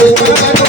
Gracias.